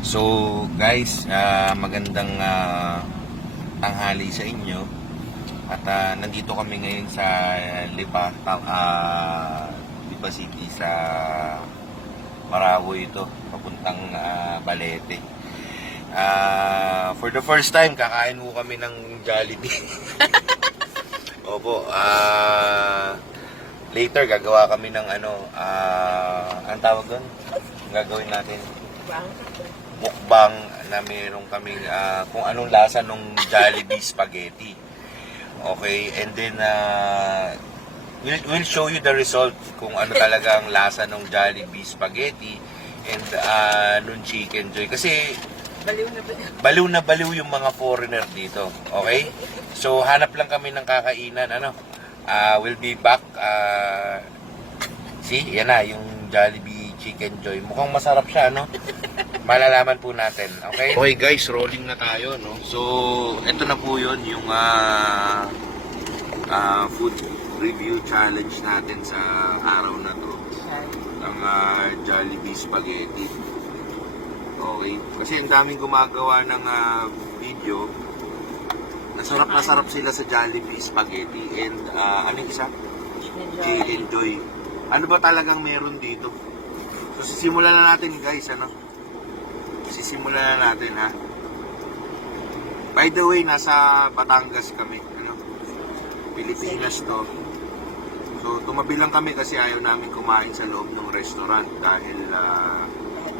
So guys, magandang tanghali sa inyo. At nandito kami ngayon sa Lipa City sa Marawi ito, papuntang Balete. For the first time, kakain mo kami ng Jollibee. Opo, later gagawa kami ng ang tawag doon? Gagawin natin mukbang na mayroong kaming kung anong lasa nung Jollibee spaghetti. Okay, and then we'll show you the result kung ano talaga ang lasa nung Jollibee spaghetti and nung Chicken Joy. Kasi baliw na baliw yung mga foreigner dito. Okay? So hanap lang kami ng kakainan. We'll be back. See, yan na yung Jollibee Chicken Joy. Mukhang masarap siya, malalaman po natin. Okay? Okay guys, rolling na tayo, So, ito na po yun, yung food review challenge natin sa araw na to. Ang Jollibee Spaghetti. Okay? Kasi ang daming gumagawa ng video. Nasarap sila sa Jollibee Spaghetti. And, anong isa? Chicken Joy. Ano ba talagang meron dito? So, sisimulan na natin guys, Sisimulan na natin, ha? By the way, nasa Batangas kami, Pilipinas to. So, tumabi lang kami kasi ayaw namin kumain sa loob ng restaurant dahil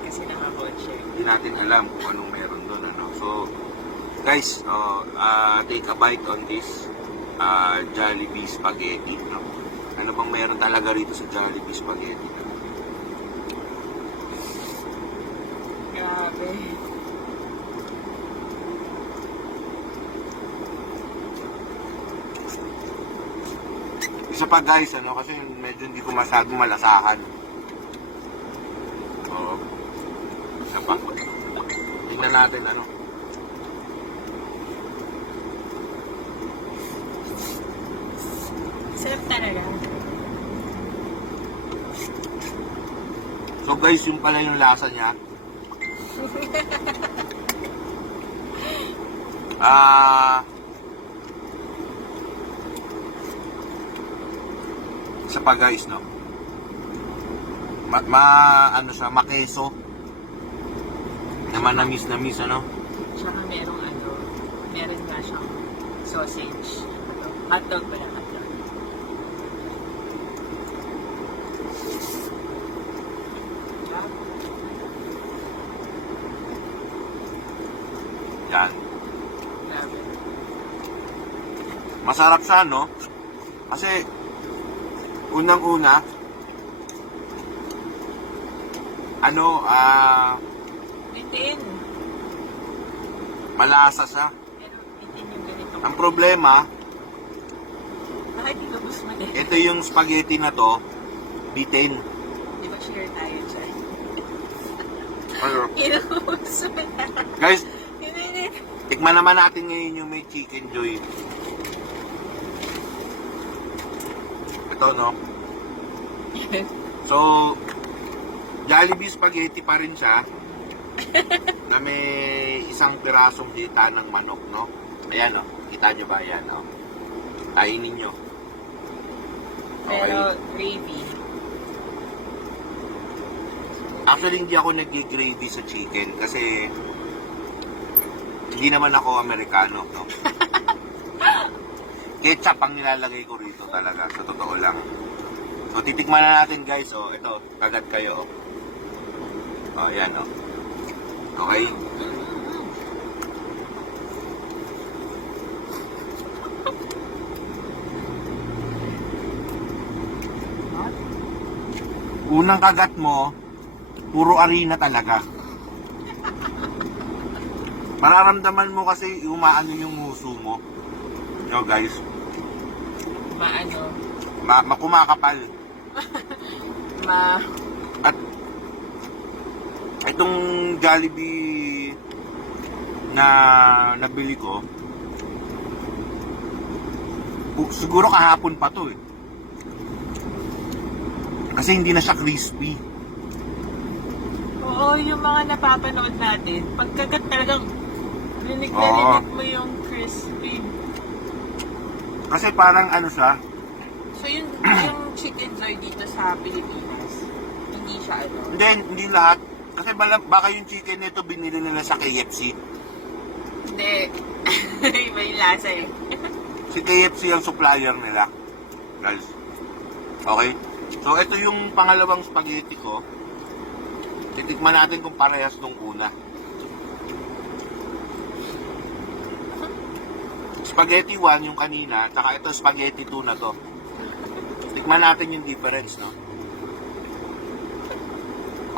kasi nakakotse. hindi natin alam kung anong meron doon, So, guys, take a bite on this Jollibee Spaghetti, Ano bang meron talaga rito sa Jollibee Spaghetti? Grabe. Isa pa guys, kasi medyo hindi ko masyadong malasahan. Oo. Isa pa. Tingnan natin, Sarap talaga. So guys, yung pala yung lasa niya. Isa pa guys, siya, makeso. Na manamis, Tsaka meron nga siyang sausage. Hotdog pala, hotdog. Yan. Grabe. Masarap siya, Kasi, unang-una, Bitin. malasa siya. Pero bitin yung ganito. Ang problema, Bakit inubos mo din? ito yung spaghetti na to, bitin. Di ba share tayo dyan? Ano? Inubos mo na. Guys, Hindi. tikman naman natin ngayon yung may Chicken Joy. Ito, So, Jollibee Spaghetti pa rin siya na may isang pirasong hita ng manok, Ayan, Kita nyo ba? Ayan, Kainin nyo. Pero gravy. Actually, hindi ako nag-gravy sa chicken kasi hindi naman ako Amerikano, Ketchup ang nilalagay ko rito talaga, sa totoo lang. So, titikman na natin guys, ito, kagat kayo, ayan, Okay. Unang kagat mo, puro arena talaga. Mararamdaman mo kasi umaano yung muso mo. Guys. Makumakapal. At itong Jollibee na nabili ko, siguro kahapon pa to Kasi hindi na siya crispy. Oo, Oo, yung mga napapanood natin, pagkagat talagang rinig na Oo. rinig mo yung crispy. Kasi parang ano siya, So yung chicken joy dito sa Pilipinas, hindi siya ano. hindi lahat. Kasi baka yung chicken nito binili nila sa KFC. Hindi. Iba yung lasa eh. Si KFC ang supplier nila. Guys. Okay? So, ito yung pangalawang spaghetti ko. Titikman natin kung parehas nung una. Spaghetti 1 yung kanina, taka ito spaghetti 2 na to. Tikman natin yung difference, no?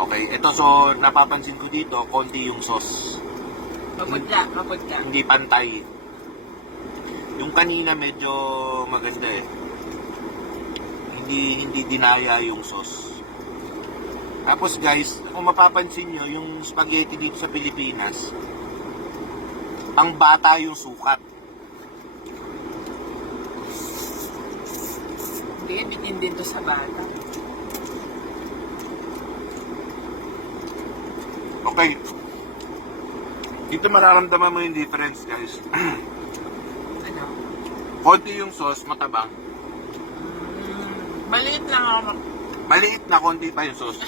Okay, ito so napapansin ko dito, konti yung sauce. Mapudla. Hindi pantay. Yung kanina medyo maganda eh. Hindi dinaya yung sauce. Tapos guys, kung mapapansin nyo, yung spaghetti dito sa Pilipinas, pang bata yung sukat. Hindi, bitin din to sa bata. Okay. Dito mararamdaman mo yung difference, guys. Ano? Konti yung sauce, matabang. Maliit lang ako. Maliit na konti pa yung sauce.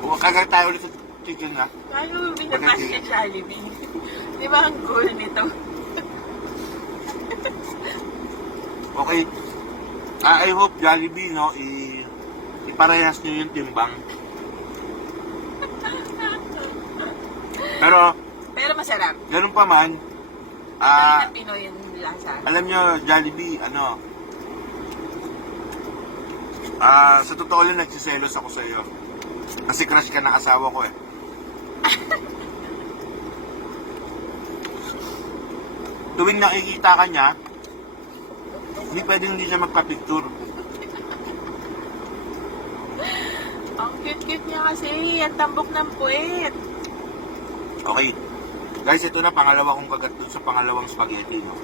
Huwag kagad tayo ulit sa chicken na. Paano mo binapas sa Jollibee? Di ba ang goal nito? Okay. I hope Jollibee, no, iparehas nyo yung timbang. Pero masarap. ganun pa man, Pinoy na Pinoy yung lasa. alam nyo, Jollibee, sa totoo lang nagsiselos ako sa iyo. Kasi crush ka na asawa ko eh. Tuwing nakikita ka niya, hindi pwedeng hindi siya magpa-picture. Ang cute-cute niya kasi. Ang tambok ng puwet. Okay. Guys, ito na pangalawa kong kagat dun sa pangalawang spaghetti, no?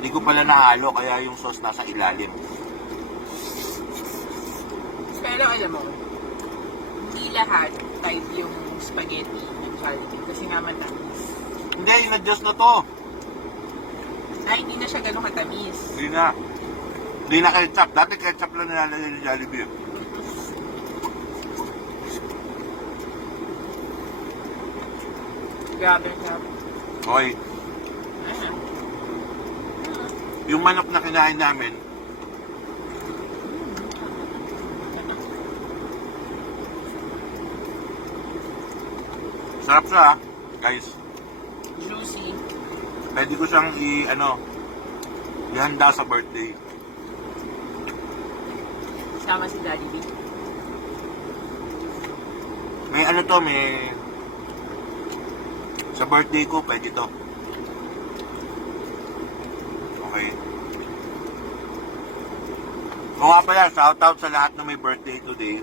Hindi ko pala nahalo, kaya yung sauce nasa ilalim. Pero alam mo, hindi lahat type yung spaghetti ng Jollibee. Kasi nga matamis. Hindi, in-adjust na to. Ay, hindi na siya ganun katamis. Hindi na. Hindi na ketchup. Dati ketchup lang nilalagay ng Jollibee. Grabe siya. Okay. Yung manok na kinain namin, sarap siya, guys. Juicy. Pwede ko siyang ihanda sa birthday. Sama si Jollibee. May sa birthday ko, pwede to. Okay. O nga pala, shoutout sa lahat na may birthday today.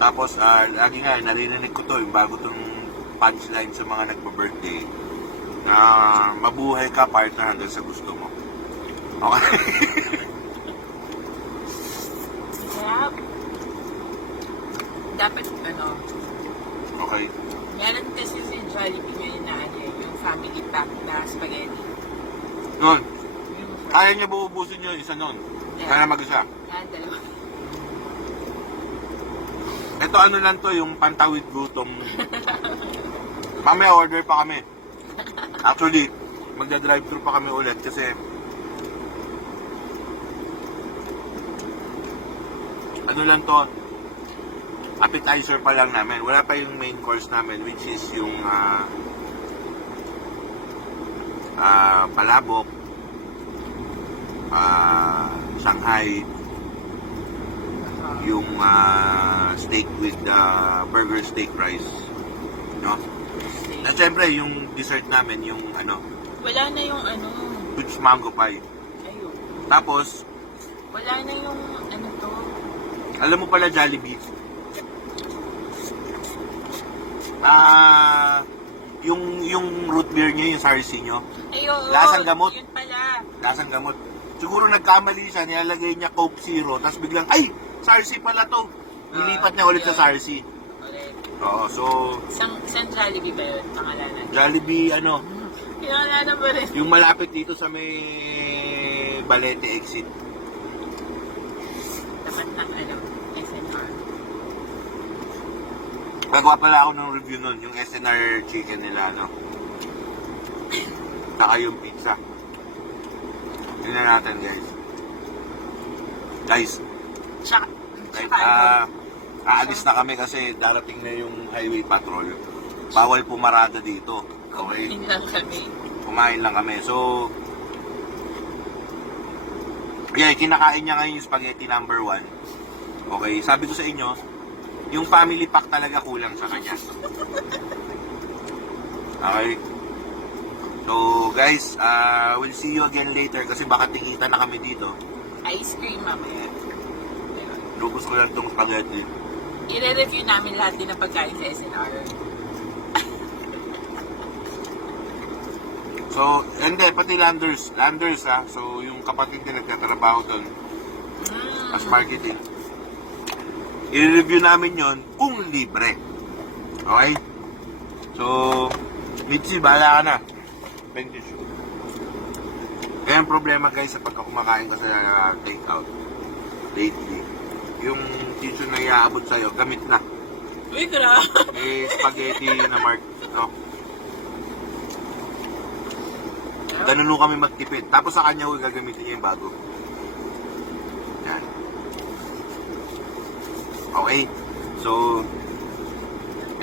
Tapos, lagi nga, narinig ko to, yung bago tong punchline sa mga nagpa-birthday. Na mabuhay ka, partner, hanggang sa gusto mo. Okay? Kaya, dapat, Okay. meron kasi si Jollibee ngayon na yung family pack na spaghetti. Nun, Yung kaya niya ba ubusin yun, isa nun? Kaya mag-isa. dalawa. Ito ano lang to, yung pantawid gutom. Mamaya order pa kami. Actually, magda-drive-thru pa kami ulit kasi ano lang to, appetizer pa lang namin. Wala pa yung main course namin, which is yung palabok, Shanghai, yung steak with burger steak fries, no? At syempre yung dessert namin yung Wala na yung peach mango pie. ayun. Tapos Wala na yung to. alam mo pala Jollibee, yung root beer niya, yung sarsi nyo, Ayun. Lasang gamot. Yun pala. lasang gamot. Siguro nagkamali siya, nilalagay niya Coke Zero, tapos biglang, ay! Sarsi pala to! Ilipat niya ulit sa Sarsi. Ulit. Oo, so Isang Jollibee ba yun? Pangalanan. Jollibee, ano, Pangalanan ba rin? yung malapit dito sa may Balete exit. Tapat ng SNR. Gagawa pala ako ng review nun, yung SNR chicken nila, ano. Saka yung pizza. Tingnan natin, guys. Guys, Tsaka, right, tsaka aalis na kami kasi darating na yung highway patrol. Bawal pumarada dito. Okay? hindi lang kami. Kumain lang kami. So, yeah, kinakain niya ngayon yung spaghetti number 1. Okay, sabi ko sa inyo, yung family pack talaga kulang sa kanya. Okay? So, guys, we'll see you again later kasi baka tingita na kami dito. Ice cream mamaya. Lubos ko lang itong spaghetti. I-review namin lahat din ng pagkain sa SNR. So, hindi, pati Landers. Landers, ha? So, yung kapatid na nagtatrabaho doon as marketing. I-review namin yon kung libre. Okay? So, Mitzi, bahala ka na. Bendition. Kaya ang problema guys sa pagka kumakain ka sa take-out lately, yung tissue na iaabot sa'yo, gamit na. Uy, grabe. May spaghetti na mark. No? Ganun nung kami magtipid. Tapos sa kanya, gagamitin niya yung bago. Yan. Okay. So,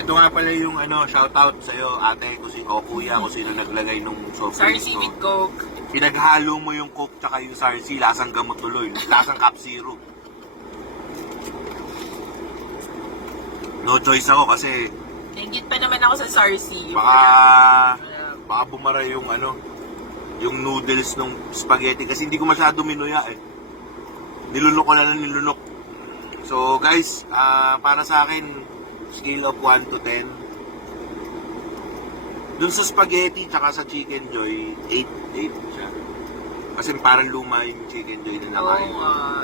ito nga pala yung shoutout sa'yo, ate, o kuya, kung sino naglagay nung soft drinks Sarsi ko. with Coke. Pinaghalo mo yung Coke tsaka yung Sarsi, lasang gamot tuloy. Lasang Cup Zero. No choice ako kasi Nanggit pa naman ako sa Sarsi. baka bumara yung yung noodles ng spaghetti kasi hindi ko masyado minuya eh. Nilunok ko na lang nilunok. So guys, para sa akin, scale of 1 to 10. Dun sa spaghetti tsaka sa Chicken Joy, 8 siya. Kasi parang luma yung Chicken Joy na nakain.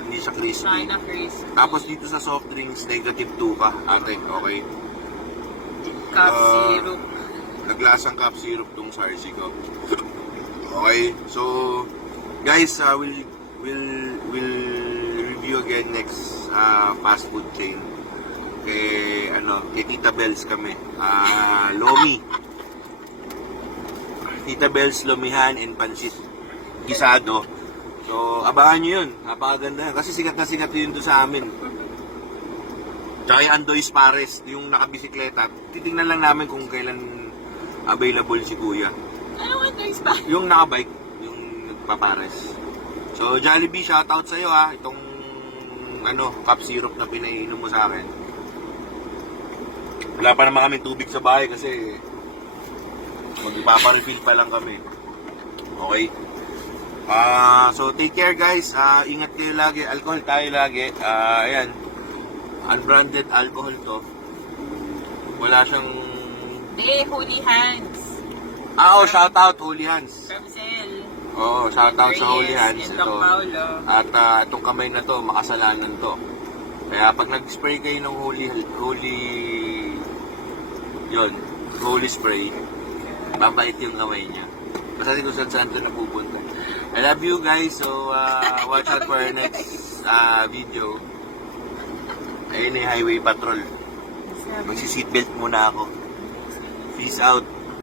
Hindi siya crispy. Sana crispy. Tapos dito sa soft drinks, negative 2 ka, ate, okay? Cup syrup. Naglasang cup syrup tong Sarsi ko. Okay, so guys, we'll review again next fast food chain. Kay Tita Bells kami. Lomi. Tita Bells, Lomihan, and Pansit Gisado. So, abangan nyo yun. Napakaganda. Kasi sikat na sikat yun doon sa amin. Tsaka yung Andoy's Pares, yung nakabisikleta. Titingnan lang namin kung kailan available si Kuya. Ano wonders ba? Yung nakabike, yung nagpapares. So, Jollibee, shoutout sa'yo ha. Itong cup syrup na pinainom mo sa akin. Wala pa naman kami tubig sa bahay kasi magpaparefill pa lang kami. Okay? So, take care guys. Ingat kayo lagi. Alcohol tayo lagi. Ayan. Unbranded alcohol to. Wala siyang... Holy Hands. Shoutout Holy Hands. From Zell. Shoutout sa Holy Hands. And Ito. Paulo. At itong kamay na to, makasalanan to. Kaya pag nag-spray kayo ng holy spray, mabait yung kamay niya. Kasi kung saan ito napupunta. I love you guys, so watch out for our next video. Ayun na yung highway patrol. Magsi-seatbelt muna ako. Peace out.